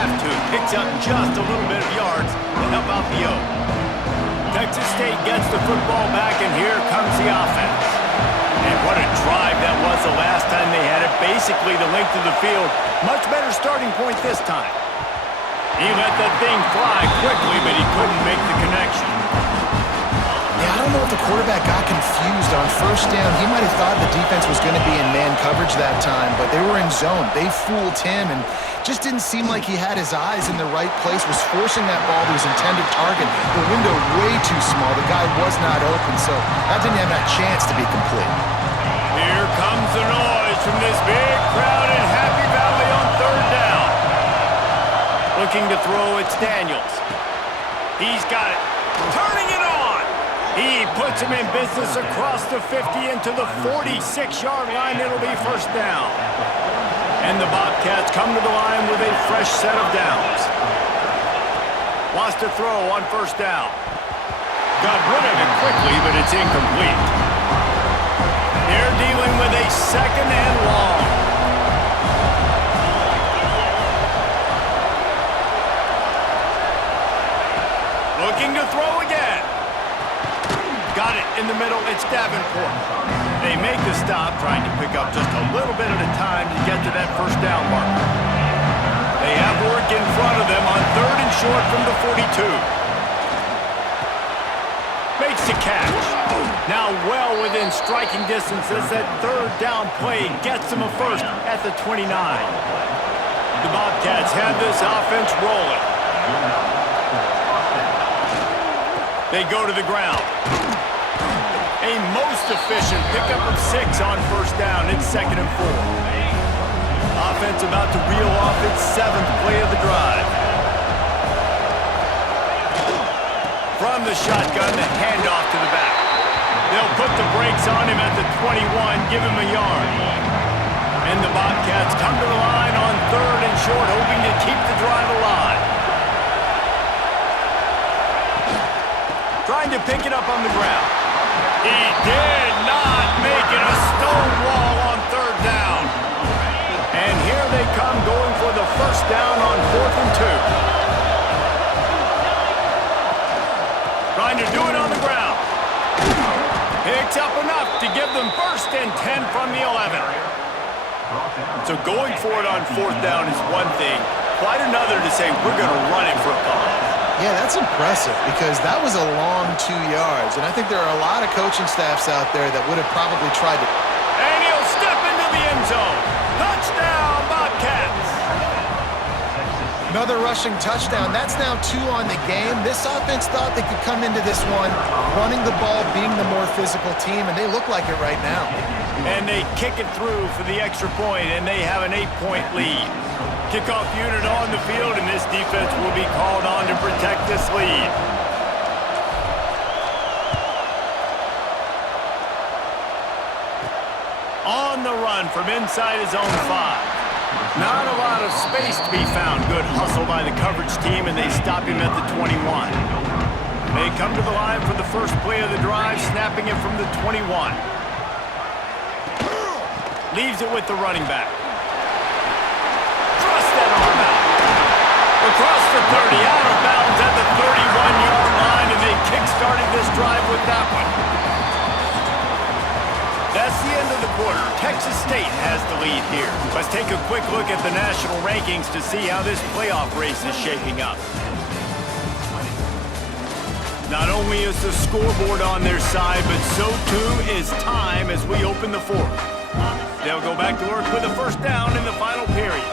have to. Picks up just a little bit of yards to help out the O. Texas State gets the football back, and here comes the offense. And what a drive that was the last time they had it. Basically the length of the field. Much better starting point this time. He let that thing fly quickly, but he couldn't make the connection. Yeah, I don't know if the quarterback got confused on first down. He might have thought the defense was going to be in man coverage that time, but they were in zone. They fooled him and just didn't seem like he had his eyes in the right place, was forcing that ball to his intended target. The window way too small. The guy was not open, so that didn't have that chance to be complete. Here comes the noise from this big crowd in Happy Valley on third down. Looking to throw, it's Daniels. He's got it. Turning it on. He puts him in business across the 50 into the 46-yard line. It'll be first down. And the Bobcats come to the line with a fresh set of downs. Wants to throw on first down. Got rid of it quickly, but it's incomplete. They're dealing with a second and long. Looking to throw again. Got it in the middle. It's Davenport. They make the stop, trying to pick up just a little bit at a time to get to that first down marker. They have work in front of them on third and short from the 42. Makes the catch. Now well within striking distance as that third down play gets them a first at the 29. The Bobcats have this offense rolling. They go to the ground. A most efficient pickup of 6 on first down. It's second and 4. Offense about to reel off its 7th play of the drive. From the shotgun, the handoff to the back. They'll put the brakes on him at the 21, give him a yard. And the Bobcats come to the line on third and short, hoping to keep the drive alive. Trying to pick it up on the ground. He did not make it a stone wall on third down. And here they come going for the first down on 4th and 2. Trying to do it on the ground. Picks up enough to give them first and 10 from the 11. So going for it on 4th down is one thing. Quite another to say we're going to run it for a couple. Yeah, that's impressive because that was a long 2 yards. And I think there are a lot of coaching staffs out there that would have probably tried to. And he'll step into the end zone. Touchdown, Bobcats. Another rushing touchdown. That's now 2 on the game. This offense thought they could come into this one running the ball, being the more physical team, and they look like it right now. And they kick it through for the extra point, and they have an 8-point lead. Kickoff unit on the field, and this defense will be called on to protect this lead. On the run from inside his own 5. Not a lot of space to be found. Good hustle by the coverage team, and they stop him at the 21. They come to the line for the first play of the drive, snapping it from the 21. Leaves it with the running back. That arm out. Across the 30, out of bounds at the 31-yard line, and they kick-started this drive with that one. That's the end of the quarter. Texas State has the lead here. Let's take a quick look at the national rankings to see how this playoff race is shaping up. Not only is the scoreboard on their side, but so too is time as we open the 4th. They'll go back to work with a first down in the final period.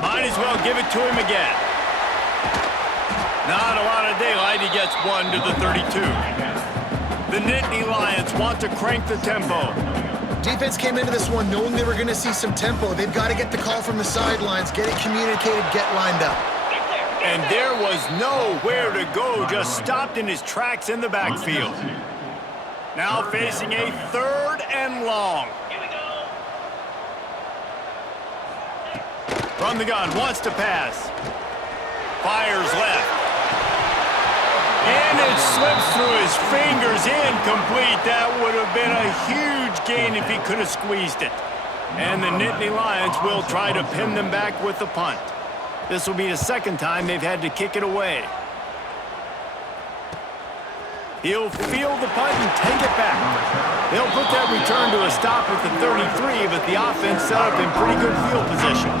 Might as well give it to him again. Not a lot of daylight. He gets 1 to the 32. The Nittany Lions want to crank the tempo. Defense came into this one knowing they were going to see some tempo. They've got to get the call from the sidelines, get it communicated, get lined up. And there was nowhere to go, just stopped in his tracks in the backfield. Now facing a 3rd and long. From the gun, wants to pass. Fires left. And it slips through his fingers. Incomplete. That would have been a huge gain if he could have squeezed it. And the Nittany Lions will try to pin them back with the punt. This will be the second time they've had to kick it away. He'll field the punt and take it back. They'll put that return to a stop at the 33, but the offense set up in pretty good field position.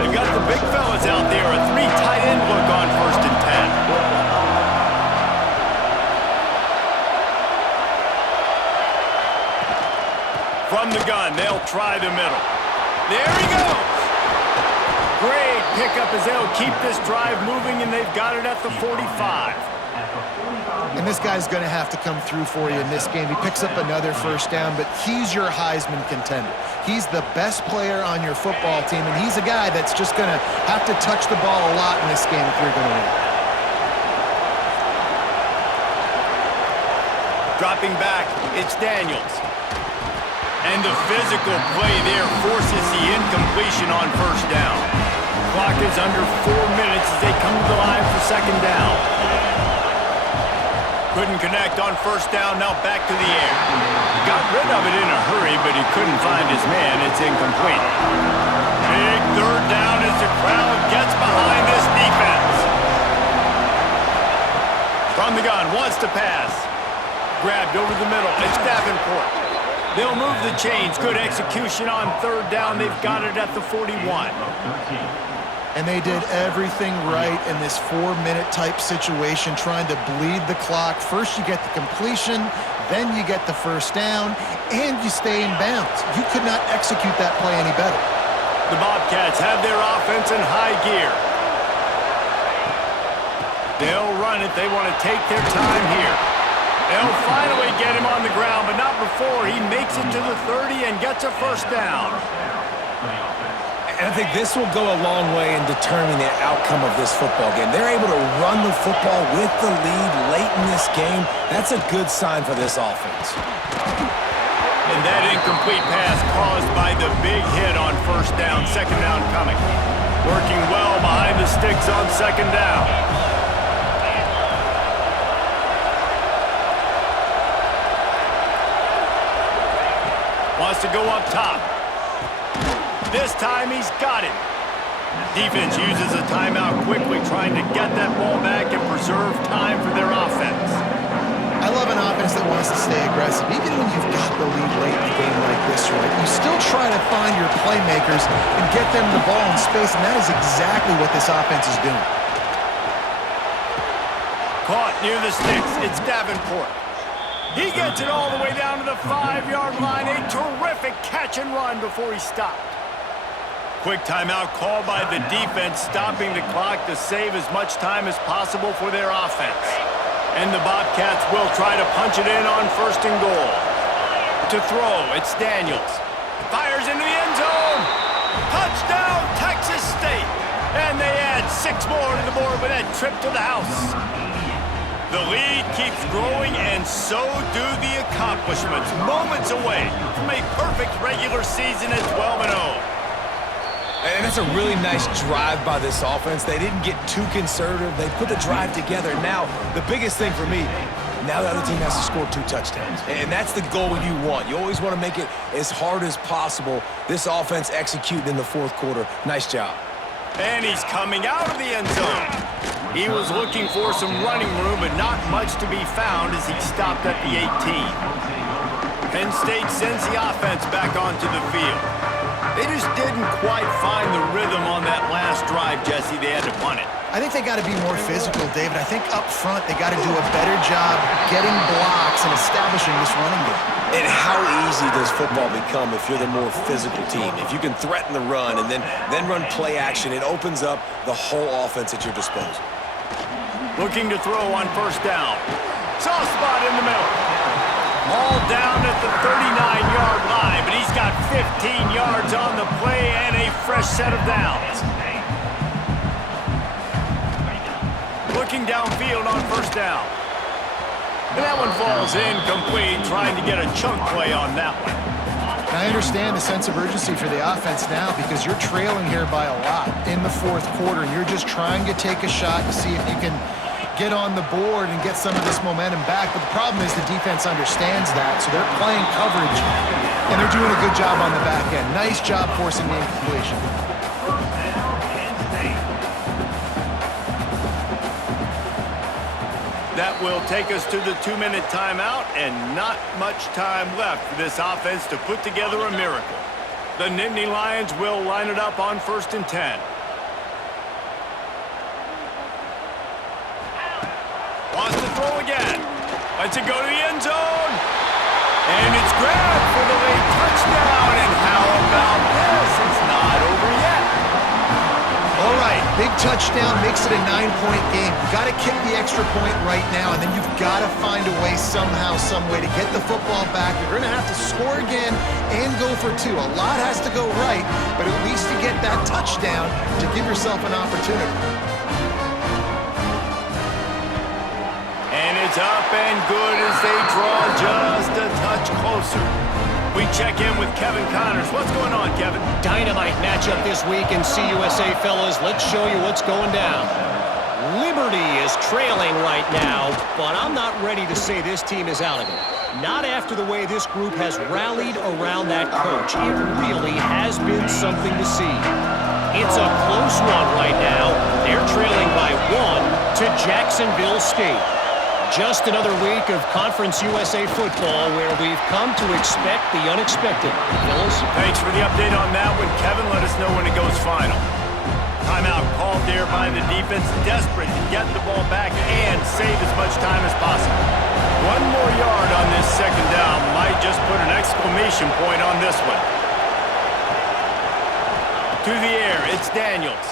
They've got the big fellas out there, a 3 tight end look on 1st and 10. From the gun, they'll try the middle. There he goes. Great pickup as they'll keep this drive moving, and they've got it at the 45. And this guy's going to have to come through for you in this game. He picks up another first down, but he's your Heisman contender. He's the best player on your football team, and he's a guy that's just going to have to touch the ball a lot in this game if you're going to win. Dropping back, it's Daniels. And the physical play there forces the incompletion on 1st down. Clock is under 4 minutes as they come to the line for 2nd down. Couldn't connect on 1st down, now back to the air. Got rid of it in a hurry, but he couldn't find his man. It's incomplete. Big 3rd down as the crowd gets behind this defense. From the gun, wants to pass. Grabbed over the middle, it's Davenport. They'll move the chains. Good execution on 3rd down. They've got it at the 41. And they did everything right in this 4-minute type situation, trying to bleed the clock. First you get the completion, then you get the 1st down, and you stay in bounds. You could not execute that play any better. The Bobcats have their offense in high gear. They'll run it. They want to take their time here. They'll finally get him on the ground, but not before he makes it to the 30 and gets a 1st down. And I think this will go a long way in determining the outcome of this football game. They're able to run the football with the lead late in this game. That's a good sign for this offense. And that incomplete pass caused by the big hit on 1st down, 2nd down coming. Working well behind the sticks on 2nd down. Wants to go up top. This time he's got it. Defense uses a timeout quickly, trying to get that ball back and preserve time for their offense. I love an offense that wants to stay aggressive. Even when you've got the lead late in the game like this, right, you still try to find your playmakers and get them the ball in space, and that is exactly what this offense is doing. Caught near the sticks. It's Davenport. He gets it all the way down to the 5-yard line. A terrific catch and run before he stopped. Quick timeout called by the defense, stopping the clock to save as much time as possible for their offense. And the Bobcats will try to punch it in on 1st and goal. To throw, it's Daniels. Fires into the end zone. Touchdown, Texas State. And they add 6 more to the board with that trip to the house. The lead keeps growing, and so do the accomplishments. Moments away from a perfect regular season at 12-0. And that's a really nice drive by this offense. They didn't get too conservative. They put the drive together. Now, the biggest thing for me, now the other team has to score 2 touchdowns. And that's the goal you want. You always want to make it as hard as possible. This offense executing in the 4th quarter. Nice job. And he's coming out of the end zone. He was looking for some running room, but not much to be found as he stopped at the 18. Penn State sends the offense back onto the field. They just didn't quite find the rhythm on that last drive, Jesse. They had to punt it. I think they got to be more physical, David. I think up front they got to do a better job getting blocks and establishing this running game. And how easy does football become if you're the more physical team? If you can threaten the run and then run play action, it opens up the whole offense at your disposal. Looking to throw on 1st down. Soft spot in the middle. All down at the 39-yard line, but he's got 15 yards on the play and a fresh set of downs. Looking downfield on 1st down. And that one falls incomplete, trying to get a chunk play on that one. I understand the sense of urgency for the offense now because you're trailing here by a lot in the fourth quarter, and you're just trying to take a shot to see if you can get on the board and get some of this momentum back. But the problem is the defense understands that, so they're playing coverage, and they're doing a good job on the back end. Nice job forcing the incompletion. That will take us to the 2-minute timeout, and not much time left for this offense to put together a miracle. The Nittany Lions will line it up on 1st and 10. Wants to throw again. Lets it go to the end zone. And it's grabbed for the late touchdown. And how about this? It's not over yet. All right, big touchdown makes it a 9-point game. You got to kick the extra point right now, and then you've got to find a way somehow, some way to get the football back. You're going to have to score again and go for 2. A lot has to go right, but at least to get that touchdown to give yourself an opportunity. And it's up and good as they draw just a touch closer. We check in with Kevin Connors. What's going on, Kevin? Dynamite matchup this week in CUSA, fellas. Let's show you what's going down. Liberty is trailing right now, but I'm not ready to say this team is out of it. Not after the way this group has rallied around that coach. It really has been something to see. It's a close one right now. They're trailing by 1 to Jacksonville State. Just another week of Conference USA football where we've come to expect the unexpected. Fellas? Thanks for the update on that one, Kevin. Let us know when it goes final. Timeout called there by the defense, desperate to get the ball back and save as much time as possible. 1 more yard on this 2nd down might just put an exclamation point on this one. To the air, it's Daniels.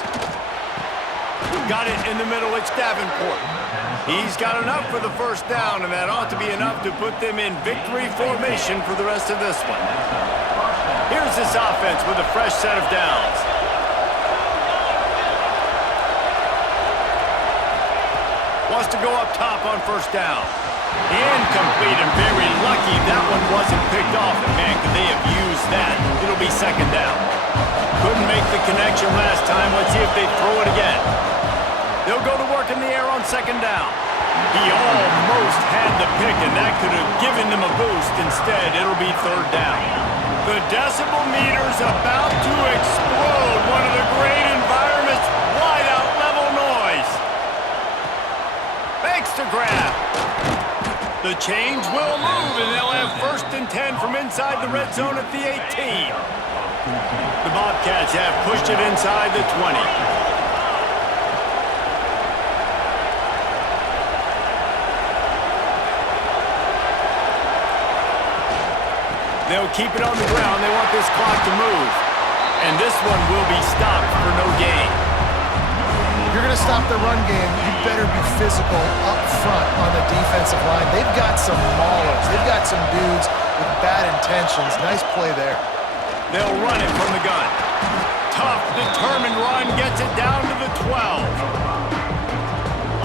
Got it in the middle, it's Davenport. He's got enough for the 1st down, and that ought to be enough to put them in victory formation for the rest of this one. Here's this offense with a fresh set of downs. Wants to go up top on 1st down. Incomplete, and very lucky that one wasn't picked off. And man, could they have used that? It'll be 2nd down. Couldn't make the connection last time. Let's see if they throw it again. They'll go to work in the air on 2nd down. He almost had the pick, and that could have given them a boost. Instead, it'll be 3rd down. The decibel meter's about to explode. One of the great environments, wide-out level noise. Thanks to grab. The chains will move, and they'll have 1st and 10 from inside the red zone at the 18. The Bobcats have pushed it inside the 20. They'll keep it on the ground. They want this clock to move. And this one will be stopped for no gain. If you're going to stop the run game, you better be physical up front on the defensive line. They've got some maulers. They've got some dudes with bad intentions. Nice play there. They'll run it from the gun. Tough, determined run gets it down to the 12.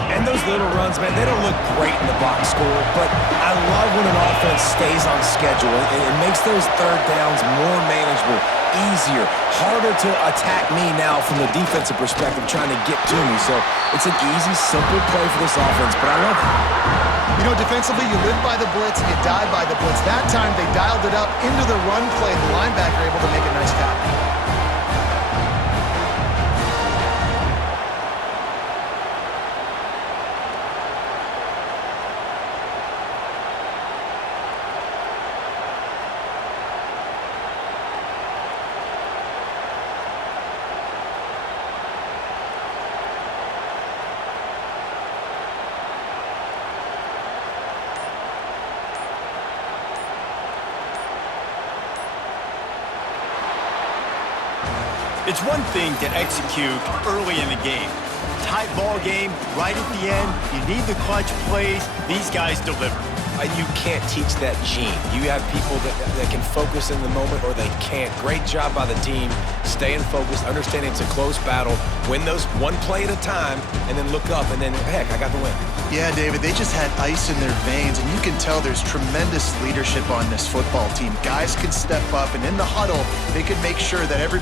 And those little runs, man, they don't look great in the box score, but I love when an offense stays on schedule. It makes those 3rd downs more manageable, easier, harder to attack me now from the defensive perspective trying to get to me. So it's an easy, simple play for this offense, but I love it. You know, defensively, you live by the blitz, you die by the blitz. That time, they dialed it up into the run play. The linebacker able to make a nice tackle. It's one thing to execute early in the game. Tight ball game, right at the end, you need the clutch plays. These guys deliver. You can't teach that gene. You have people that can focus in the moment or they can't. Great job by the team, staying focused, understanding it's a close battle, win those one play at a time, and then look up, and then, heck, I got the win. Yeah, David, they just had ice in their veins, and you can tell there's tremendous leadership on this football team. Guys can step up, and in the huddle, they can make sure that everybody